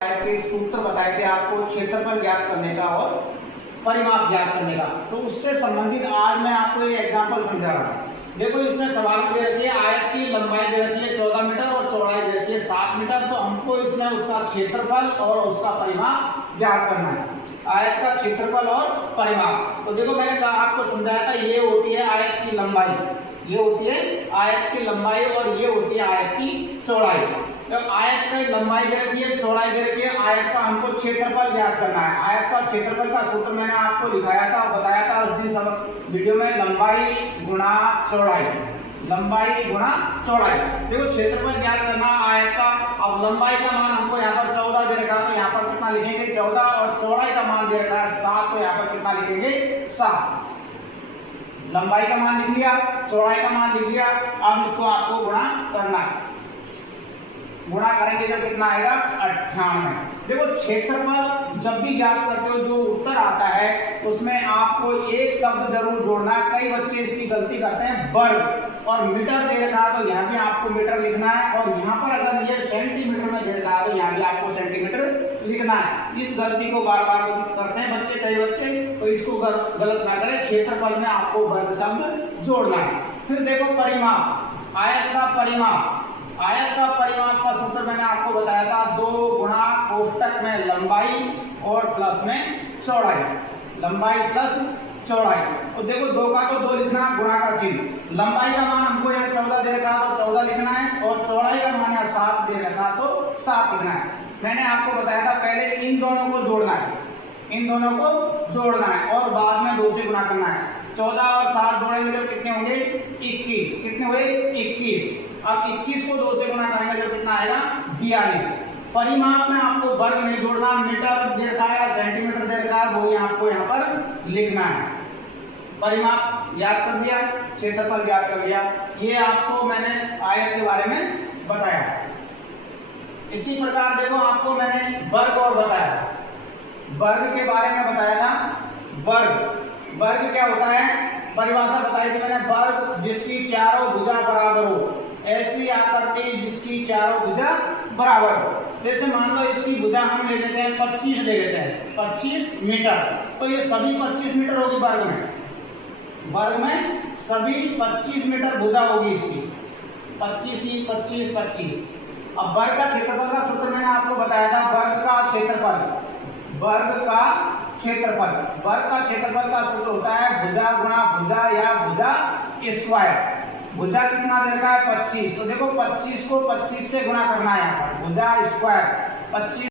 के सूत्र बताए थे आपको क्षेत्रफल ज्ञात करने का और परिमाप ज्ञात करने का। तो उससे संबंधित आज मैं आपको एक एग्जांपल समझा रहा हूँ। देखो इसमें सवाल में दे रखी है आयत की लंबाई दे रखी है 14 मीटर और चौड़ाई दे रखी है 7 मीटर। तो हमको इसमें उसका क्षेत्रफल और उसका परिमाप ज्ञात करना है। आयत का क्षेत्रफल और परिमाप। तो देखो मैंने आपको समझाया था ये होती है आयत की लंबाई, ये होती है आयत की लंबाई और ये होती है आयत की चौड़ाई। तो आयत की लंबाई दे रखी है, चौड़ाई दे रखी है, आयत का हमको क्षेत्रफल ज्ञात करना है। आयत का क्षेत्रफल का सूत्र मैंने आपको दिखाया था, बताया था उस दिन सब वीडियो में, लंबाई गुणा चौड़ाई, लंबाई गुणा चौड़ाई। देखो क्षेत्रफल ज्ञात करना आयत का। अब लंबाई का मान हमको यहाँ पर 14 दे रखा है, तो यहाँ पर कितना लिखेंगे 14, और चौड़ाई का मान दे रखा है 7, तो यहाँ पर कितना लिखेंगे 7। लंबाई का मान लिख लिया, चौड़ाई का मान लिख लिया। अब इसको आपको गुणा करना है। गुणा करेंगे जब कितना आएगा 98। देखो क्षेत्रफल जब भी ज्ञात करते हो जो उत्तर आता है उसमें आपको एक शब्द जरूर जोड़ना है। कई बच्चे इसकी गलती करते हैं, वर्ग और मीटर दे रखा है तो यहाँ भी आपको मीटर लिखना है, और यहाँ पर अगर ये सेंटीमीटर में दे रखा है तो यहाँ भी आपको सेंटीमीटर लिखना है। इस गलती को बार बार करते हैं बच्चे, कई बच्चे, तो इसको गलत ना करें। क्षेत्रफल में आपको वर्ग शब्द जोड़ना है। फिर देखो परिमाप, आयत का परिमाप। आयत का परिमाप का सूत्र मैंने आपको बताया था 2 गुणा कोष्टक में लंबाई और प्लस में चौड़ाई, लंबाई प्लस चौड़ाई। तो देखो 2 का तो 2 लिखना, गुणा का चिन्ह। लंबाई का मान हमको यहाँ 14 दे रखा तो 14 लिखना है, और चौड़ाई का मान यहाँ 7 दे रखा तो 7 लिखना है। मैंने आपको बताया था पहले इन दोनों को जोड़ना है, इन दोनों को जोड़ना है और बाद में 2 से गुणा करना है। 14 और 7 जोड़ेंगे जब कितने होंगे 21, कितने हुए 21। अब 21 को 2 से गुणा करेंगे जब कितना आएगा 42। परिमाप में आपको वर्ग नहीं जोड़ना, मीटर दे रखा है या सेंटीमीटर दे रखा है वो आपको यहाँ पर लिखना है। परिमाप याद कर दिया, क्षेत्रफल ज्ञात कर दिया, ये आपको मैंने आयत के बारे में बताया। इसी प्रकार देखो आपको मैंने वर्ग और बताया, वर्ग के बारे में बताया था। वर्ग क्या होता है, परिभाषा बताई थी मैंने। वर्ग जिसकी चारों भुजा बराबर हो, ऐसी आकृति जिसकी चारों भुजा बराबर हो। जैसे मान लो इसकी भुजा हम ले लेते हैं 25 ले लेते हैं, 25 मीटर, तो ये सभी 25 मीटर होगी वर्ग में। वर्ग में सभी 25 मीटर भुजा होगी इसकी, 25 ही 25 25। अब वर्ग का क्षेत्रफल का सूत्र मैंने आपको बताया था, वर्ग का क्षेत्रफल, वर्ग का क्षेत्रफल, वर्ग का क्षेत्रफल का सूत्र होता है भुजा गुणा भुजा या भुजा स्क्वायर। भुजा कितना दे रखा है 25, तो देखो 25 को 25 से गुणा करना है यहाँ पर, भुजा स्क्वायर 25